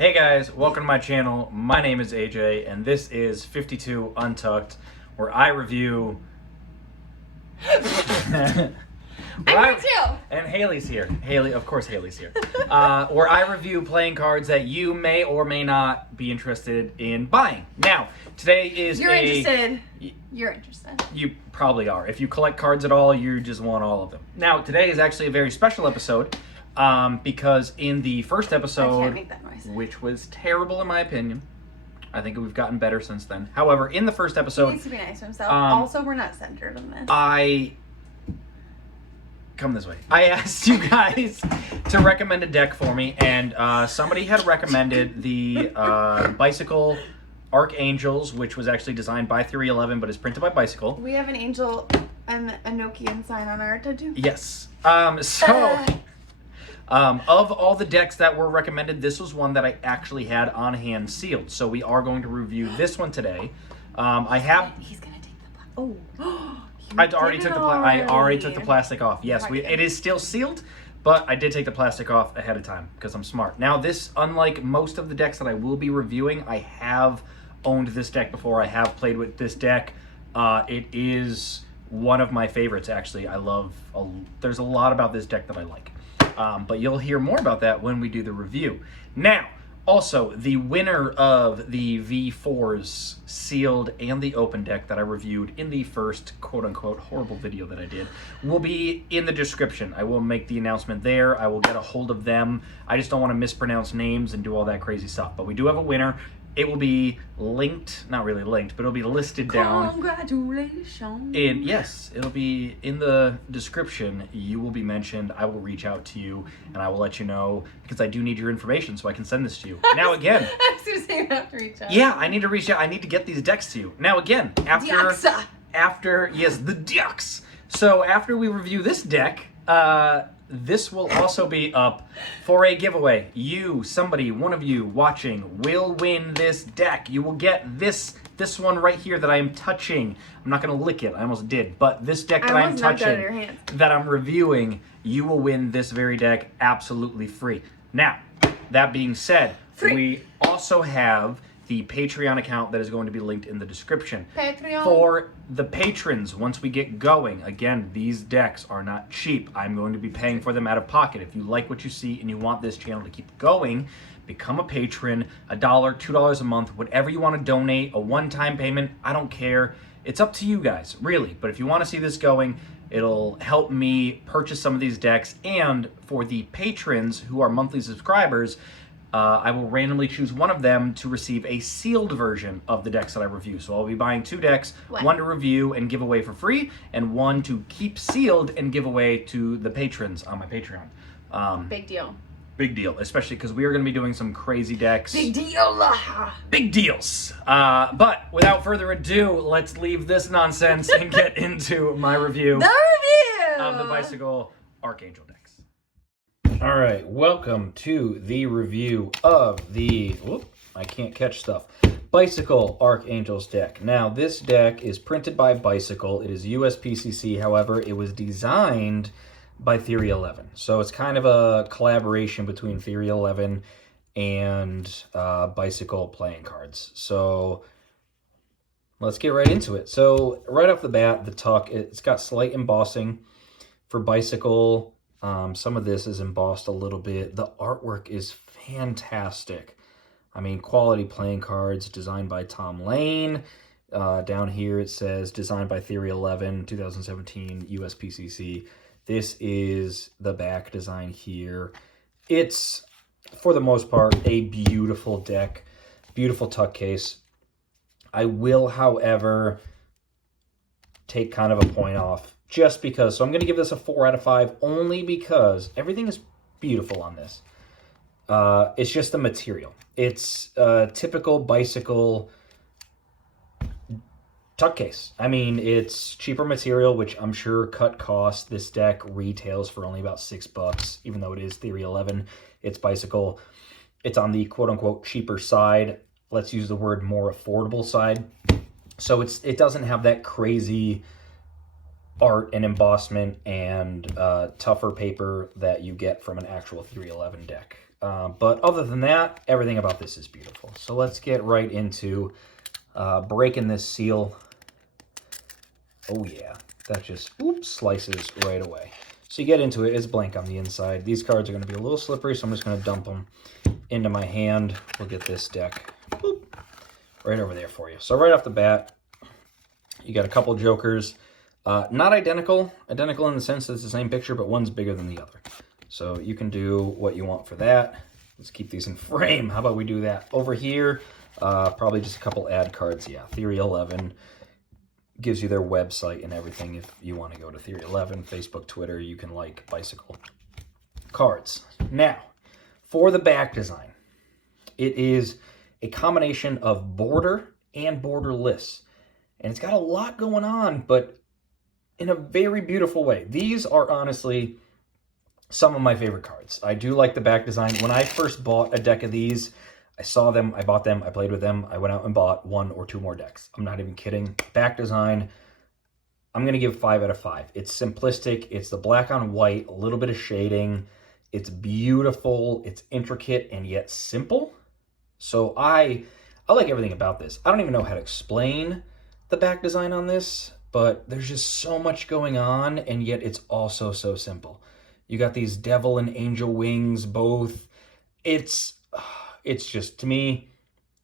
Hey guys, welcome to my channel. My name is AJ, and this is 52 Untucked, where I review... I'm here too! And Haley's here. Of course Haley's here. Where I review playing cards that you may or may not be interested in buying. Now, today is You're interested. You're interested. You probably are. If you collect cards at all, you just want all of them. Now, today is actually a very special episode. Because in the first episode, I can't make that noise. Which was terrible in my opinion, I think we've gotten better since then. However, in the first episode, He needs to be nice to himself. Also, we're not centered on this. Come this way. I asked you guys to recommend a deck for me, and somebody had recommended the Bicycle Archangels, which was actually designed by 311, but is printed by Bicycle. We have an angel and a Nokian sign on our tattoo. Yes. Of all the decks that were recommended, this was one that I actually had on hand sealed. So we are going to review this one today. He's gonna take the I already took the plastic off. Yes, it is still sealed, but I did take the plastic off ahead of time because I'm smart. Now this, unlike most of the decks that I will be reviewing, I have owned this deck before. I have played with this deck. It is one of my favorites, actually. There's a lot about this deck that I like. But you'll hear more about that when we do the review. Now, also, the winner of the V4s sealed and the open deck that I reviewed in the first quote-unquote horrible video that I did will be in the description. I will make the announcement there. I will get a hold of them. I just don't want to mispronounce names and do all that crazy stuff. But we do have a winner. It will be linked, not really linked, but it'll be listed down. Congratulations. Yes, it'll be in the description. You will be mentioned. I will reach out to you and I will let you know because I do need your information so I can send this to you. Now again. I was going to say you have to reach out. Yeah, I need to reach out. I need to get these decks to you. Now again, yes, the decks. So after we review this deck, this will also be up for a giveaway. One of you watching will win this deck. You will get this one right here that I am touching. I'm not going to lick it. I almost did. But this deck that I'm touching, that I'm reviewing, you will win this very deck absolutely free. Now, that being said, we also have the Patreon account that is going to be linked in the description. Patreon. For the patrons, once we get going, again, these decks are not cheap. I'm going to be paying for them out of pocket. If you like what you see and you want this channel to keep going, become a patron. $1, $2 a month, whatever you want to donate, a one-time payment, I don't care. It's up to you guys, really. But if you want to see this going, it'll help me purchase some of these decks. And for the patrons who are monthly subscribers, I will randomly choose one of them to receive a sealed version of the decks that I review. So I'll be buying 2 decks, one to review and give away for free, and one to keep sealed and give away to the patrons on my Patreon. Big deal. Big deal, especially because we are going to be doing some crazy decks. Big deal. Big deals. But without further ado, let's leave this nonsense and get into my review. Of the Bicycle Archangel decks. All right, welcome to the review of the, I can't catch stuff, Bicycle Archangels deck. Now, this deck is printed by Bicycle. It is USPCC, however, it was designed by Theory 11. So it's kind of a collaboration between Theory 11 and Bicycle playing cards. So let's get right into it. So right off the bat, the tuck, it's got slight embossing for Bicycle. Some of this is embossed a little bit. The artwork is fantastic. I mean, quality playing cards designed by Tom Lane. Down here it says designed by Theory 11, 2017, USPCC. This is the back design here. It's, for the most part, a beautiful deck. Beautiful tuck case. I will, however, take kind of a point off. Just because, so I'm going to give this a 4 out of 5, only because everything is beautiful on this. It's just the material. It's a typical Bicycle tuck case. I mean, it's cheaper material, which I'm sure cut costs. This deck retails for only about $6, even though it is Theory 11. It's Bicycle. It's on the quote-unquote cheaper side. Let's use the word more affordable side. So it doesn't have that crazy art and embossment and tougher paper that you get from an actual 311 deck. But other than that, everything about this is beautiful. So let's get right into breaking this seal. Oh yeah, that just slices right away. So you get into it, it's blank on the inside. These cards are going to be a little slippery, so I'm just going to dump them into my hand. We'll get this deck right over there for you. So right off the bat, you got a couple jokers. Not identical in the sense that it's the same picture, but one's bigger than the other. So you can do what you want for that. Let's keep these in frame. How about we do that? Over here, probably just a couple ad cards. Yeah, Theory 11 gives you their website and everything if you want to go to Theory 11, Facebook, Twitter. You can like Bicycle cards. Now, for the back design, it is a combination of border and borderless. And it's got a lot going on, but in a very beautiful way. These are honestly some of my favorite cards. I do like the back design. When I first bought a deck of these, I saw them, I bought them, I played with them, I went out and bought 1 or 2 more decks. I'm not even kidding. Back design, I'm going to give 5 out of 5. It's simplistic, it's the black on white, a little bit of shading, it's beautiful, it's intricate and yet simple. So I like everything about this. I don't even know how to explain the back design on this, but there's just so much going on, and yet it's also so simple. You got these devil and angel wings, both. It's just, to me,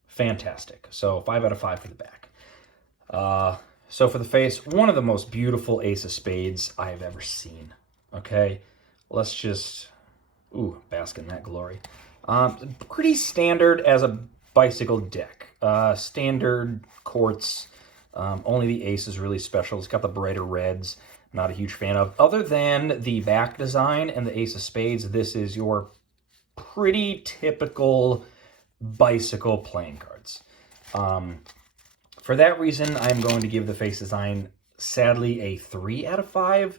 fantastic. So 5 out of 5 for the back. So for the face, one of the most beautiful Ace of Spades I have ever seen. Okay, let's just, bask in that glory. Pretty standard as a bicycle deck. Standard courts. Only the ace is really special. It's got the brighter reds. Not a huge fan of. Other than the back design and the Ace of Spades, this is your pretty typical bicycle playing cards. For that reason, I'm going to give the face design, sadly, a 3 out of 5,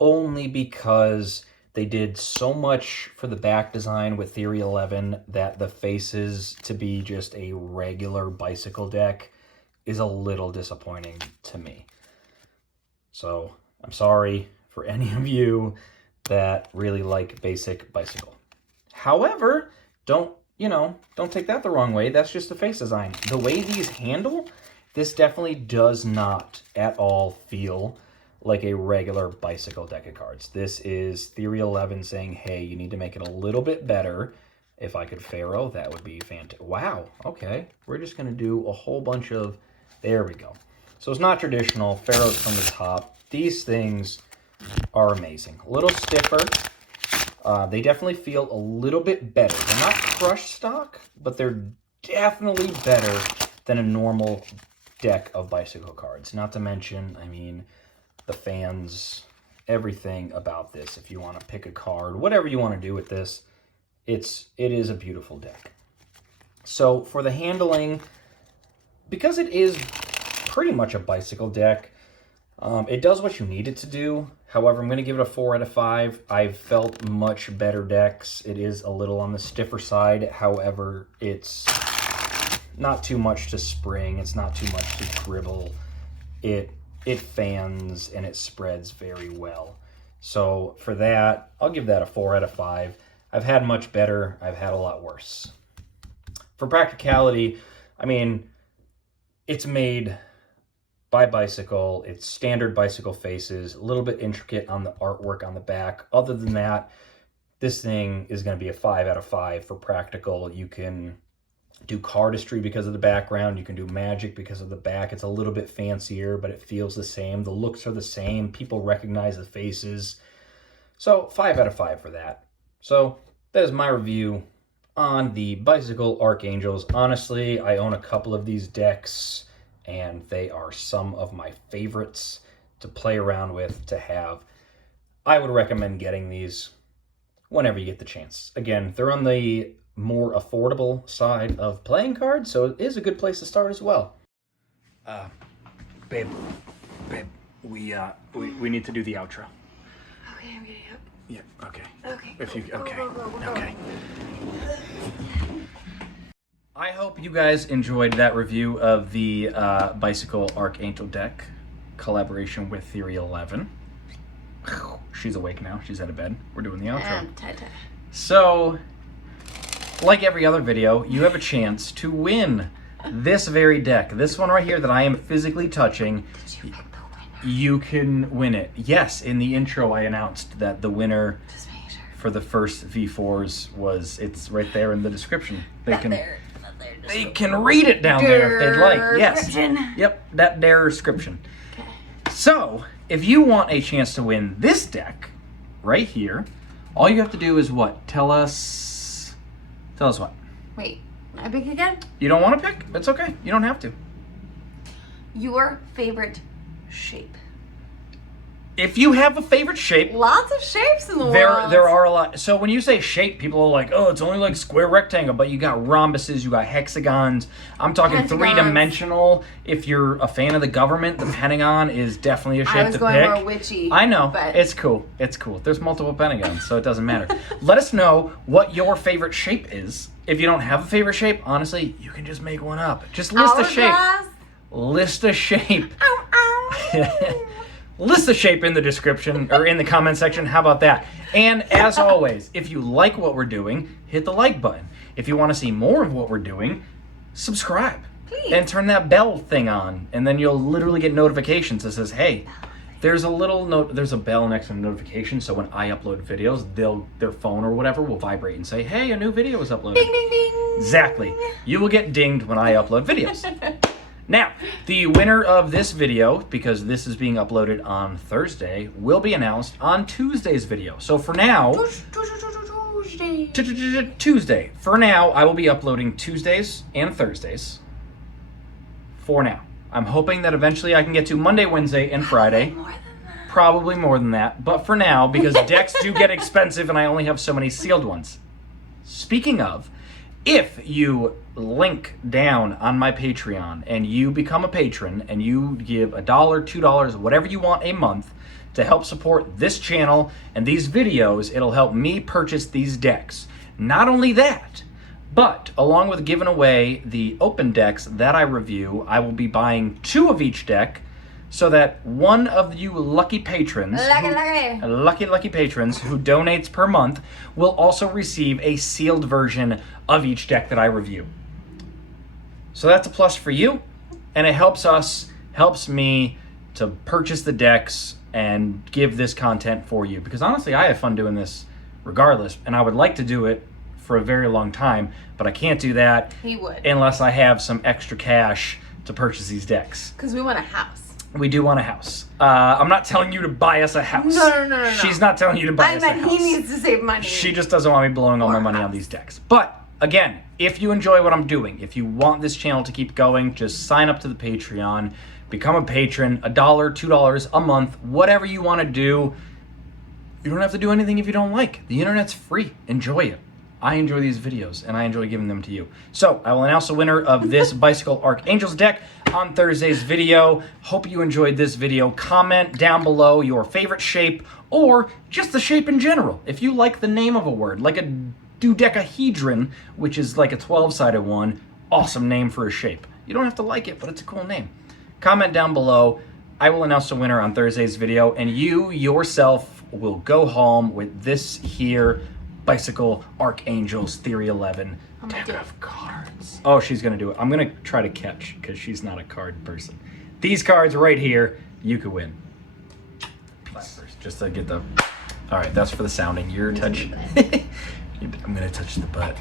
only because they did so much for the back design with Theory 11 that the faces to be just a regular bicycle deck is a little disappointing to me. So I'm sorry for any of you that really like basic bicycle. However, don't take that the wrong way. That's just the face design. The way these handle, this definitely does not at all feel like a regular bicycle deck of cards. This is Theory 11 saying, hey, you need to make it a little bit better. If I could Pharaoh, that would be fantastic. Wow, okay. We're just going to do a whole bunch of, there we go. So it's not traditional. Pharaoh's from the top. These things are amazing. A little stiffer. They definitely feel a little bit better. They're not crushed stock, but they're definitely better than a normal deck of bicycle cards. Not to mention, I mean, the fans, everything about this. If you want to pick a card, whatever you want to do with this, it is a beautiful deck. So for the handling, because it is pretty much a bicycle deck, it does what you need it to do. However, I'm going to give it a 4 out of 5. I've felt much better decks. It is a little on the stiffer side. However, it's not too much to spring. It's not too much to dribble. It fans and it spreads very well. So for that, I'll give that a 4 out of 5. I've had much better. I've had a lot worse. For practicality, I mean, it's made by Bicycle. It's standard bicycle faces, a little bit intricate on the artwork on the back. Other than that, this thing is going to be a 5 out of 5 for practical. You can do cardistry because of the background. You can do magic because of the back. It's a little bit fancier, but it feels the same. The looks are the same. People recognize the faces. So 5 out of 5 for that. So that is my review on the Bicycle Archangels. Honestly, I own a couple of these decks, and they are some of my favorites to play around with, to have. I would recommend getting these whenever you get the chance. Again, they're on the more affordable side of playing cards, so it is a good place to start as well. Babe, we need to do the outro. Okay, I'm getting up. Yeah, okay. Okay. If you, okay, Go. okay. I hope you guys enjoyed that review of the Bicycle Archangel deck, collaboration with Theory 11. She's awake now. She's out of bed. We're doing the outro. Tie. So, like every other video, you have a chance to win this very deck. This one right here that I am physically touching. Did you pick the winner? You can win it. Yes, in the intro I announced that the winner Just making sure. for the first V4s was, it's right there in the description. They can read it down there if they'd like. Yes. Description. Yep, that description. Okay. So, if you want a chance to win this deck right here, all you have to do is what? Tell us what? Wait, I pick again? You don't want to pick? It's okay. You don't have to. Your favorite shape. If you have a favorite shape, Lots of shapes in the world. there are a lot. So when you say shape, people are like, oh, it's only like square rectangle, but you got rhombuses, you got hexagons. I'm talking Pentagons. three-dimensional. If you're a fan of the government, the Pentagon is definitely a shape to pick. I was going more witchy. I know. But... It's cool. It's cool. There's multiple Pentagons, so it doesn't matter. Let us know what your favorite shape is. If you don't have a favorite shape, honestly, you can just make one up. Just list a shape. List a shape. Ow, ow. List the shape in the description or in the comment section. How about that? And as always, if you like what we're doing, hit the like button. If you want to see more of what we're doing, subscribe. Please. And turn that bell thing on, and then you'll literally get notifications that says, hey, there's a bell next to the notification, so when I upload videos, their phone or whatever will vibrate and say, hey, a new video is uploaded. Ding, ding, ding. Exactly. You will get dinged when I upload videos. Now, the winner of this video, because this is being uploaded on Thursday, will be announced on Tuesday's video. So for now, Tuesday. For now, I will be uploading Tuesdays and Thursdays. For now. I'm hoping that eventually I can get to Monday, Wednesday, and Friday. Probably more than that. But for now, because decks do get expensive and I only have so many sealed ones. Speaking of, if you link down on my Patreon and you become a patron and you give $1, $2, whatever you want a month to help support this channel and these videos, it'll help me purchase these decks. Not only that, but along with giving away the open decks that I review, I will be buying 2 of each deck so that one of you lucky patrons, lucky patrons who donates per month will also receive a sealed version of each deck that I review. So that's a plus for you, and it helps me to purchase the decks and give this content for you. Because honestly, I have fun doing this regardless, and I would like to do it for a very long time, but I can't do that unless I have some extra cash to purchase these decks. Because we want a house. We do want a house. I'm not telling you to buy us a house. No. She's not telling you to buy us a house. I meant he needs to save money. She just doesn't want me blowing all my money on these decks. But, again, if you enjoy what I'm doing, if you want this channel to keep going, just sign up to the Patreon, become a patron, $1, $2 a month, whatever you want to do. You don't have to do anything if you don't like. The internet's free. Enjoy it. I enjoy these videos, and I enjoy giving them to you. So, I will announce the winner of this Bicycle Archangels deck on Thursday's video. Hope you enjoyed this video. Comment down below your favorite shape, or just the shape in general. If you like the name of a word, like a dodecahedron, which is like a 12-sided one, awesome name for a shape. You don't have to like it, but it's a cool name. Comment down below. I will announce the winner on Thursday's video, and you yourself will go home with this here Bicycle Archangels Theory 11 deck of cards. Oh, she's gonna do it. I'm gonna try to catch because she's not a card person. These cards right here, you could win. First, just to get the. All right, that's for the sounding. Your touch. I'm gonna touch the butt.